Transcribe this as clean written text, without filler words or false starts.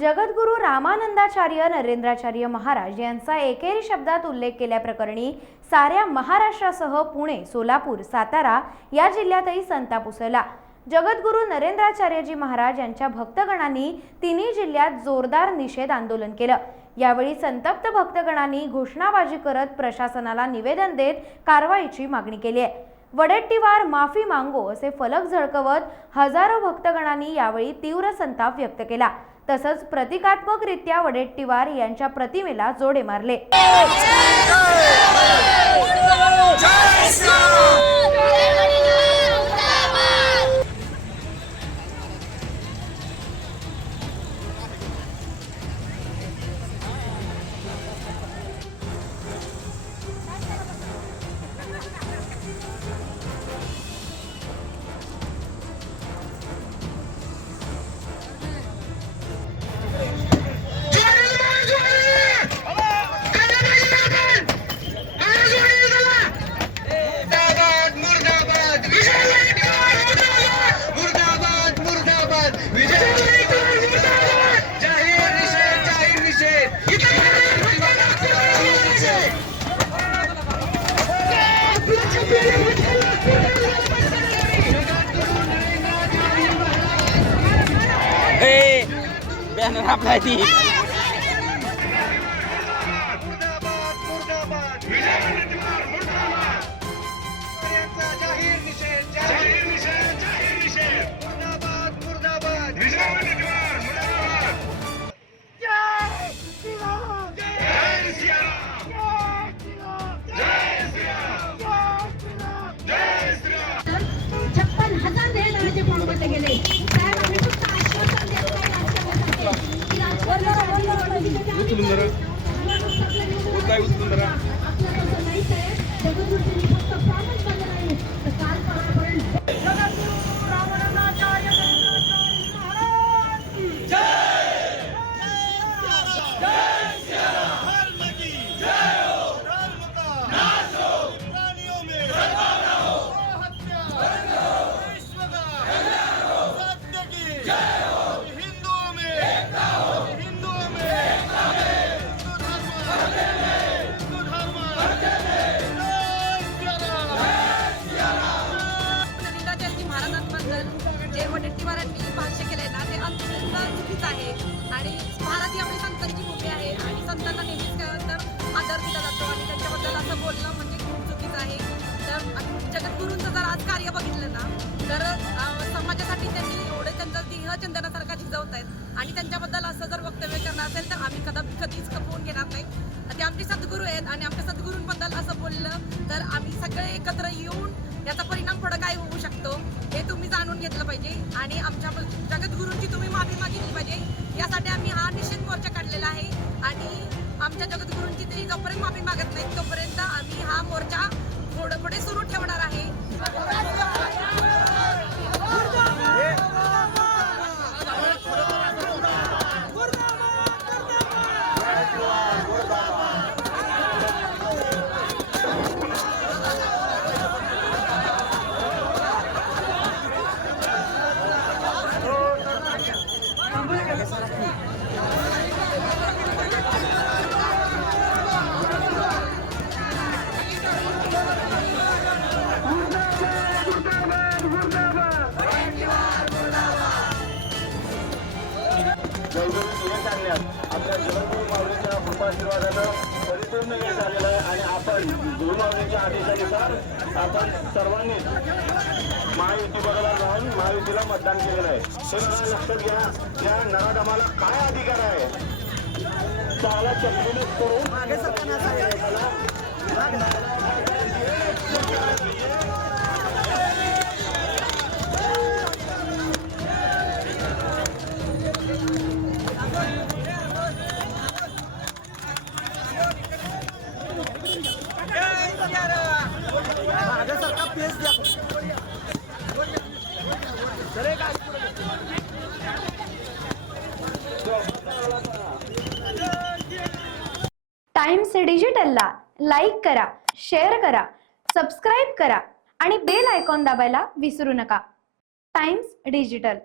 जगद्गुरू रामानंदाचार्य नरेंद्राचार्य महाराज यांचा एकेरी शब्दात उल्लेख केल्याप्रकरणी साऱ्या महाराष्ट्रासह पुणे, सोलापूर, सातारा या जिल्ह्यातही संताप उसळला। जगद्गुरू नरेंद्राचार्यजी महाराज यांच्या भक्तगणांनी तिन्ही जिल्ह्यात जोरदार निषेध आंदोलन केलं। यावेळी संतप्त भक्तगणांनी घोषणाबाजी करत प्रशासनाला निवेदन देत कारवाईची मागणी केली आहे। वडेट्टीवार माफी मांगो असे फलक झळकवत हजारो भक्तगणांनी यावेळी तीव्र संताप व्यक्त केला। तसंच प्रतिकात्मकरित्या वडेट्टीवार यांच्या प्रतिमेला जोडे मारले। बैनर आपला ती वडेट्टीवारांनी भाष्य केले ना ते अत्यंत चुकीचं आहे आणि महाराज ही आपली संतांची भूमी आहे आणि संतांना नेहमीच तर आदर दिला जातो आणि त्यांच्याबद्दल असं बोलणं म्हणजे खूप चुकीचं आहे। तर जगद्गुरूंचं जर आज कार्य बघितलं ना तर समाजासाठी त्यांनी एवढे त्यांचा देह चंदनासारखा झिजवत आहेत आणि त्यांच्याबद्दल असं जर वक्तव्य करणार असेल तर आम्ही कधीच खपवून घेणार नाही। ते आमचे सद्गुरू आहेत आणि आमच्या सद्गुरूंबद्दल असं बोललं तर आम्ही सगळे एकत्र येऊन याचा परिणाम पुढे काय होऊ शकतो हे तुम्ही जाणून घेतलं पाहिजे आणि आमच्या जगद्गुरूंची तुम्ही माफी मागितली पाहिजे। यासाठी आम्ही हा निषेध मोर्चा काढलेला आहे आणि आमच्या जगद्गुरूंची ते जोपर्यंत माफी मागत नाही तोपर्यंत आम्ही हा मोर्चा पुढे सुरू ठेवणार आहे। आपल्या जगद्गुरू माऊलीच्या कृपाशीर्वादानं परिपूर्ण यश झालेलं आहे आणि आपण गुरु माऊलीच्या आदेशानुसार आपण सर्वांनी महायुती बघायला जाऊन महायुतीला मतदान केलेलं आहे। हे लक्षात घ्या, या नराधमाला काय अधिकार आहे त्याला चक्रीने करून टाइम्स डिजिटलला लाईक करा, शेअर करा, सबस्क्राईब करा आणि बेल आयकॉन दाबायला विसरू नका। Times digital.